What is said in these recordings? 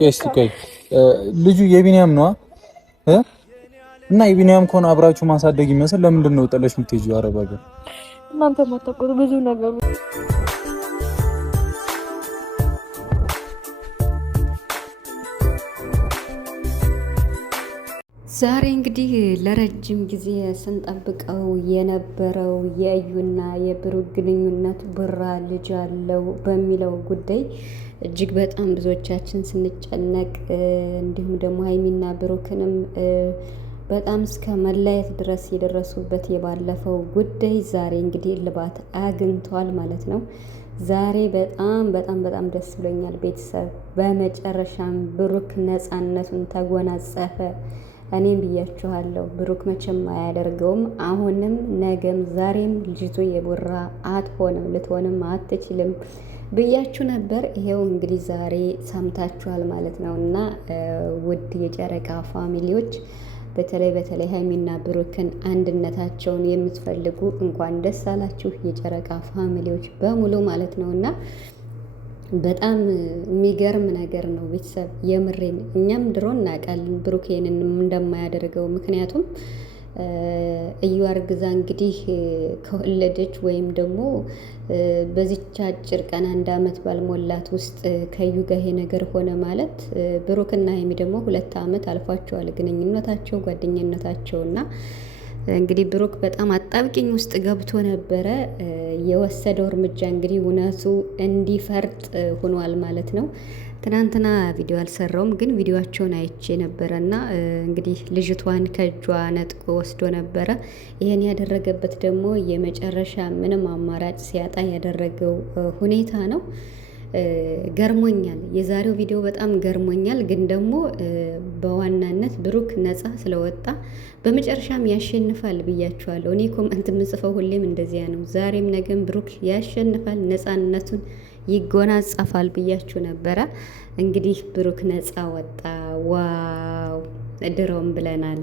እስቲ ቆይ ልጁ የቢኒያም ነው እና የቢኒያም ከሆነ አብራችሁ ማሳደግ ይመስል ለምንድን ነው ጥለሽ የምትሄጂው አረብ ሀገር? እናንተ ማታውቁት ብዙ ነገሩ። ዛሬ እንግዲህ ለረጅም ጊዜ ስንጠብቀው የነበረው የእዩና የብሩክ ግንኙነት ቡራ ልጅ አለው በሚለው ጉዳይ እጅግ በጣም ብዙዎቻችን ስንጨነቅ እንዲሁም ደግሞ ሀይሚና ብሩክንም በጣም እስከ መለያየት ድረስ የደረሱበት የባለፈው ጉዳይ ዛሬ እንግዲህ እልባት አግኝቷል ማለት ነው። ዛሬ በጣም ደስ ብሎኛል ቤተሰብ። በመጨረሻም ብሩክ ነፃነቱን ተጎናጸፈ። እኔም ብያችኋለሁ ብሩክ መቼም አያደርገውም። አሁንም ነገም ዛሬም ልጅቱ የቡራ አትሆንም፣ ልትሆንም አትችልም ብያችሁ ነበር። ይሄው እንግዲህ ዛሬ ሰምታችኋል ማለት ነው። እና ውድ የጨረቃ ፋሚሊዎች በተለይ ሀይሚና ብሩክን አንድነታቸውን የምትፈልጉ እንኳን ደስ አላችሁ የጨረቃ ፋሚሊዎች በሙሉ ማለት ነው። እና በጣም የሚገርም ነገር ነው ቤተሰብ፣ የምሬን። እኛም ድሮ እናውቃለን ብሩኬንን እንደማያደርገው። ምክንያቱም እዩ አርግዛ እንግዲህ ከወለደች ወይም ደግሞ በዚች አጭር ቀን 1 ዓመት ባልሞላት ውስጥ ከዩ ጋር ይሄ ነገር ሆነ ማለት ብሩክና ሀይሚ ደግሞ 2 ዓመት አልፏቸዋል ግንኙነታቸው ጓደኝነታቸውና እንግዲህ ብሩክ በጣም አጣብቂኝ ውስጥ ገብቶ ነበረ። የወሰደው እርምጃ እንግዲህ እውነቱ እንዲፈርጥ ሆኗል ማለት ነው። ትናንትና ቪዲዮ አልሰራውም፣ ግን ቪዲዮቸውን አይቼ ነበረ እና እንግዲህ ልጅቷን ከእጇ ነጥቆ ወስዶ ነበረ። ይሄን ያደረገበት ደግሞ የመጨረሻ ምንም አማራጭ ሲያጣ ያደረገው ሁኔታ ነው። ገርሞኛል። የዛሬው ቪዲዮ በጣም ገርሞኛል። ግን ደግሞ በዋናነት ብሩክ ነፃ ስለወጣ በመጨረሻም ያሸንፋል ብያችኋለሁ። እኔ ኮመንት የምጽፈው ሁሌም እንደዚያ ነው። ዛሬም ነገም ብሩክ ያሸንፋል፣ ነፃነቱን ይጎናጸፋል ብያችሁ ነበረ። እንግዲህ ብሩክ ነፃ ወጣ። ዋው! ድሮም ብለናል።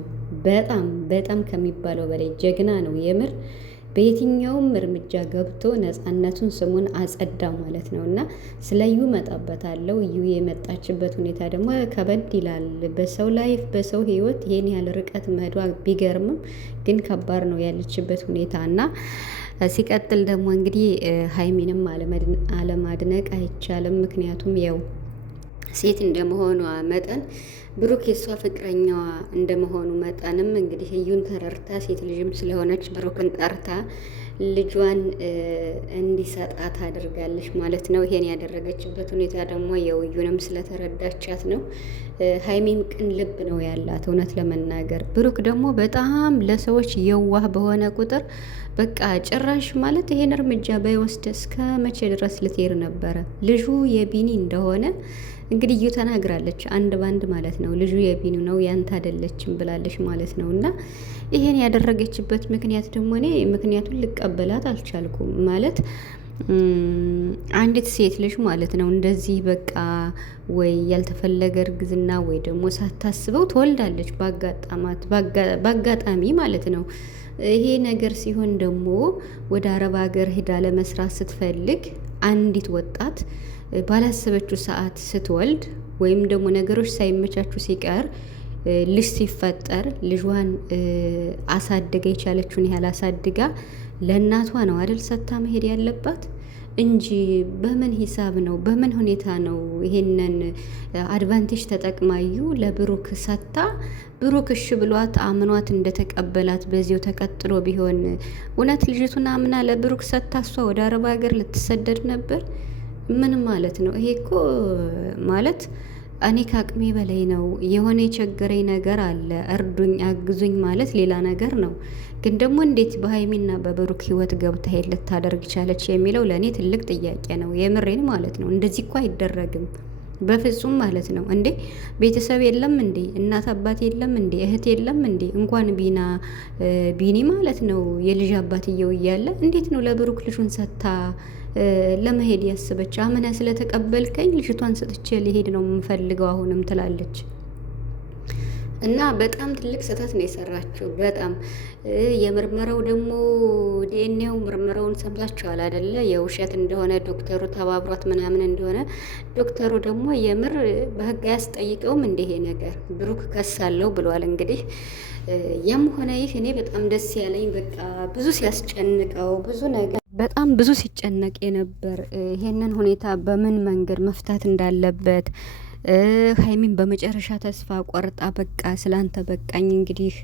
በጣም ከሚባለው በላይ ጀግና ነው የምር። በየትኛውም እርምጃ ገብቶ ነፃነቱን ስሙን አጸዳ ማለት ነው። እና ስለ እዩ መጣበታለሁ። እዩ የመጣችበት ሁኔታ ደግሞ ከበድ ይላል። በሰው ላይፍ በሰው ህይወት ይሄን ያህል ርቀት መዷ ቢገርምም ግን ከባድ ነው ያለችበት ሁኔታ። እና ሲቀጥል ደግሞ እንግዲህ ሀይሚንም አለማድነቅ አይቻልም። ምክንያቱም ያው ሴት እንደመሆኗ መጠን ብሩክ የሷ ፍቅረኛዋ እንደመሆኑ መጠንም እንግዲህ እዩን ተረርታ ሴት ልጅም ስለሆነች ብሩክን ጠርታ ልጇን እንዲሰጣት አድርጋለች ማለት ነው። ይሄን ያደረገችበት ሁኔታ ደግሞ የውዩንም ስለተረዳቻት ነው። ሀይሚም ቅን ልብ ነው ያላት እውነት ለመናገር። ብሩክ ደግሞ በጣም ለሰዎች የዋህ በሆነ ቁጥር በቃ ጭራሽ ማለት ይሄን እርምጃ ባይወስድ እስከ መቼ ድረስ ልትሄድ ነበረ? ልጁ የቢኒ እንደሆነ እንግዲህ እዩ ተናግራለች፣ አንድ ባንድ ማለት ነው። ልጁ የቢኒ ነው ያንተ አይደለችም ብላለች ማለት ነው። እና ይሄን ያደረገችበት ምክንያት ደግሞ እኔ ምክንያቱን ልቀበላት አልቻልኩም። ማለት አንዲት ሴት ልጅ ማለት ነው እንደዚህ በቃ ወይ ያልተፈለገ እርግዝና ወይ ደግሞ ሳታስበው ትወልዳለች በአጋጣሚ ማለት ነው። ይሄ ነገር ሲሆን ደግሞ ወደ አረብ ሀገር ሄዳ ለመስራት ስትፈልግ አንዲት ወጣት ባላሰበችው ሰዓት ስትወልድ ወይም ደግሞ ነገሮች ሳይመቻቹ ሲቀር ልጅ ሲፈጠር ልጇን አሳድጋ የቻለችውን ያህል አሳድጋ ለእናቷ ነው አይደል ሰታ መሄድ ያለባት እንጂ በምን ሂሳብ ነው በምን ሁኔታ ነው ይሄንን አድቫንቴጅ ተጠቅማዩ ለብሩክ ሰታ ብሩክ እሺ ብሏት አምኗት እንደተቀበላት በዚሁ ተቀጥሎ ቢሆን እውነት ልጅቱን አምና ለብሩክ ሰታ እሷ ወደ አረብ ሀገር ልትሰደድ ነበር? ምን ማለት ነው ይሄ? እኮ ማለት እኔ ከአቅሜ በላይ ነው፣ የሆነ የቸገረኝ ነገር አለ፣ እርዱኝ አግዙኝ ማለት ሌላ ነገር ነው። ግን ደግሞ እንዴት በሀይሚና በብሩክ ህይወት ገብታ ሄድ ልታደርግ ቻለች የሚለው ለእኔ ትልቅ ጥያቄ ነው። የምሬን ማለት ነው። እንደዚህ እኮ አይደረግም በፍጹም ማለት ነው። እንዴ ቤተሰብ የለም እንዴ? እናት አባት የለም እንዴ? እህት የለም እንዴ? እንኳን ቢኒ ማለት ነው የልጅ አባትየው እያለ እንዴት ነው ለብሩክ ልጁን ሰታ ለመሄድ ያስበች? አምና ስለተቀበልከኝ ልጅቷን ሰጥቼ ሊሄድ ነው የምፈልገው አሁንም ትላለች። እና በጣም ትልቅ ስህተት ነው የሰራችው። በጣም የምርመራው ደግሞ ዲኤንኤው ምርመራውን ሰምታችኋል አይደለ? የውሸት እንደሆነ ዶክተሩ ተባብሯት ምናምን እንደሆነ ዶክተሩ ደግሞ የምር በህግ አያስጠይቀውም። እንዲህ ነገር ብሩክ ከሳለው ብሏል። እንግዲህ ያም ሆነ ይህ እኔ በጣም ደስ ያለኝ በቃ ብዙ ሲያስጨንቀው ብዙ ነገር በጣም ብዙ ሲጨነቅ የነበር ይሄንን ሁኔታ በምን መንገድ መፍታት እንዳለበት ሀይሚን በመጨረሻ ተስፋ ቆርጣ በቃ ስላንተ በቃኝ እንግዲህ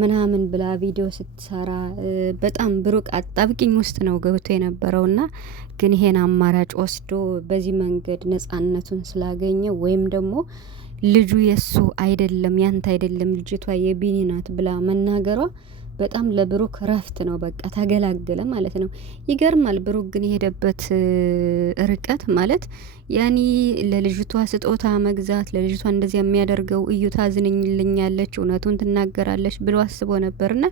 ምናምን ብላ ቪዲዮ ስትሰራ በጣም ብሩክ አጣብቂኝ ውስጥ ነው ገብቶ የነበረውና ግን ይሄን አማራጭ ወስዶ በዚህ መንገድ ነጻነቱን ስላገኘ ወይም ደግሞ ልጁ የሱ አይደለም ያንተ አይደለም ልጅቷ የቢኒ ናት ብላ መናገሯ በጣም ለብሩክ ረፍት ነው። በቃ ተገላገለ ማለት ነው። ይገርማል። ብሩክ ግን የሄደበት ርቀት ማለት ያኒ ለልጅቷ ስጦታ መግዛት ለልጅቷ እንደዚህ የሚያደርገው እዩ ታዝንኝልኛለች፣ እውነቱን ትናገራለች ብሎ አስቦ ነበርና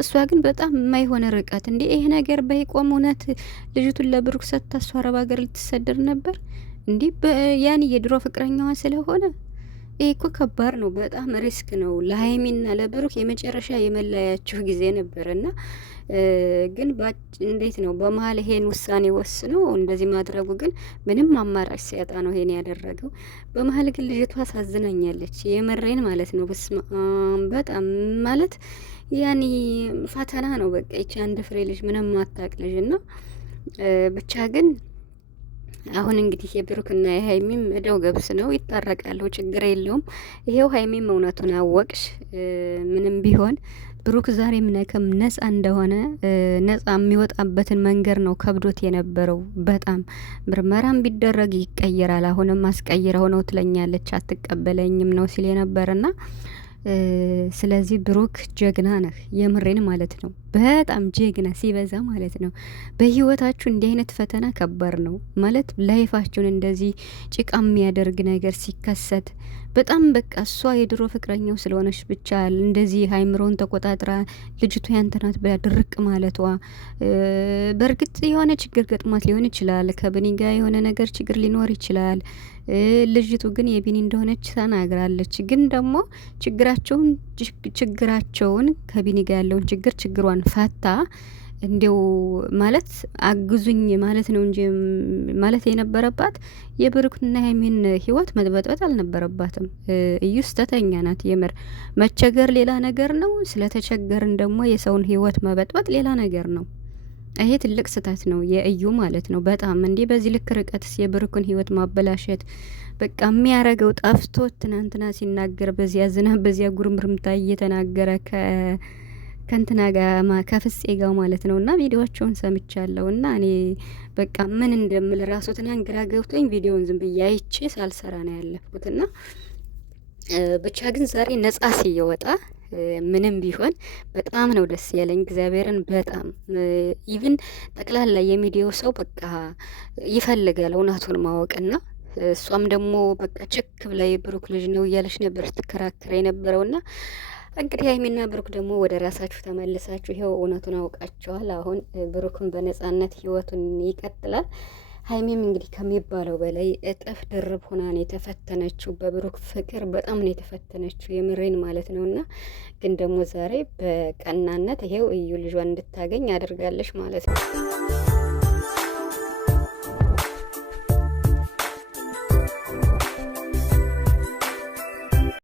እሷ ግን በጣም የማይሆነ ርቀት እንዴ ይሄ ነገር በይቆም እውነት ልጅቱን ለብሩክ ሰጥታ እሷ አረብ ሀገር ልትሰደር ነበር እንዴ? ያኒ የድሮ ፍቅረኛዋ ስለሆነ ይሄ እኮ ከባድ ነው። በጣም ሪስክ ነው። ለሀይሚና ለብሩክ የመጨረሻ የመለያችሁ ጊዜ ነበርና ግን እንዴት ነው በመሀል ይሄን ውሳኔ ወስኖ እንደዚህ ማድረጉ ግን ምንም አማራጭ ሲያጣ ነው ይሄን ያደረገው። በመሀል ግን ልጅቷ አሳዝናኛለች። የመሬን ማለት ነው። በጣም ማለት ያኔ ፈተና ነው። በቃ ይቺ አንድ ፍሬ ልጅ ምንም ማታቅ ልጅ እና ብቻ ግን አሁን እንግዲህ የብሩክና የሀይሚም እደው ገብስ ነው። ይታረቃሉ፣ ችግር የለውም። ይሄው ሀይሚም እውነቱን አወቅሽ። ምንም ቢሆን ብሩክ ዛሬም ነገም ነጻ እንደሆነ ነጻ የሚወጣበትን መንገድ ነው ከብዶት የነበረው። በጣም ምርመራም ቢደረግ ይቀየራል። አሁንም አስቀይረው ነው ትለኛለች፣ አትቀበለኝም ነው ሲል የነበርና ስለዚህ ብሩክ ጀግና ነህ፣ የምሬን ማለት ነው። በጣም ጀግና ሲበዛ ማለት ነው። በህይወታችሁ እንዲህ አይነት ፈተና ከባድ ነው ማለት ላይፋችሁን እንደዚህ ጭቃ የሚያደርግ ነገር ሲከሰት በጣም በቃ እሷ የድሮ ፍቅረኛው ስለሆነች ብቻ እንደዚህ ሃይምሮን ተቆጣጥራ ልጅቱ ያንተ ናት ብላ ድርቅ ማለቷ በእርግጥ የሆነ ችግር ገጥሟት ሊሆን ይችላል። ከብኒ ጋር የሆነ ነገር ችግር ሊኖር ይችላል። ልጅቱ ግን የቢኒ እንደሆነች ተናግራለች። ግን ደግሞ ችግራቸውን ከቢኒ ጋር ያለውን ችግሯን ፈታ እንዲው ማለት አግዙኝ ማለት ነው እንጂ ማለት የነበረባት የብሩክና ሀይሚን ህይወት መጥበጥበጥ አልነበረባትም። እዩ ስተተኛ ናት። የምር መቸገር ሌላ ነገር ነው። ስለተቸገርን ደግሞ የሰውን ህይወት መበጥበጥ ሌላ ነገር ነው። ይሄ ትልቅ ስህተት ነው የእዩ ማለት ነው። በጣም እንዴ በዚህ ልክ ርቀትስ የብሩክን ህይወት ማበላሸት በቃ የሚያረገው ጠፍቶ ትናንትና ሲናገር በዚያ ዝናብ በዚያ ጉርምርምታ እየተናገረ ከእንትና ጋር ከፍጼ ጋር ማለት ነው። እና ቪዲዮቸውን ሰምቻለሁ እና እኔ በቃ ምን እንደምል ራሱ ትናንግራ ገብቶኝ ቪዲዮውን ዝም ብዬ አይቼ ሳልሰራ ነው ያለፍኩት። እና ብቻ ግን ዛሬ ነጻ ሲወጣ ምንም ቢሆን በጣም ነው ደስ ያለኝ። እግዚአብሔርን በጣም ኢቭን ጠቅላላ የሚዲያው ሰው በቃ ይፈልጋል እውነቱን ማወቅና እሷም ደግሞ በቃ ችክ ብላ የብሩክ ልጅ ነው እያለች ነበር ስትከራከረ የነበረውና እንግዲህ ሀይሚና ብሩክ ደግሞ ወደ ራሳችሁ ተመልሳችሁ ይሄው እውነቱን አውቃችኋል። አሁን ብሩክን በነጻነት ህይወቱን ይቀጥላል። ሀይሚም እንግዲህ ከሚባለው በላይ እጥፍ ድርብ ሆና ነው የተፈተነችው። በብሩክ ፍቅር በጣም ነው የተፈተነችው፣ የምሬን ማለት ነውና ግን ደግሞ ዛሬ በቀናነት ይሄው እዩ ልጇን እንድታገኝ አድርጋለች ማለት ነው።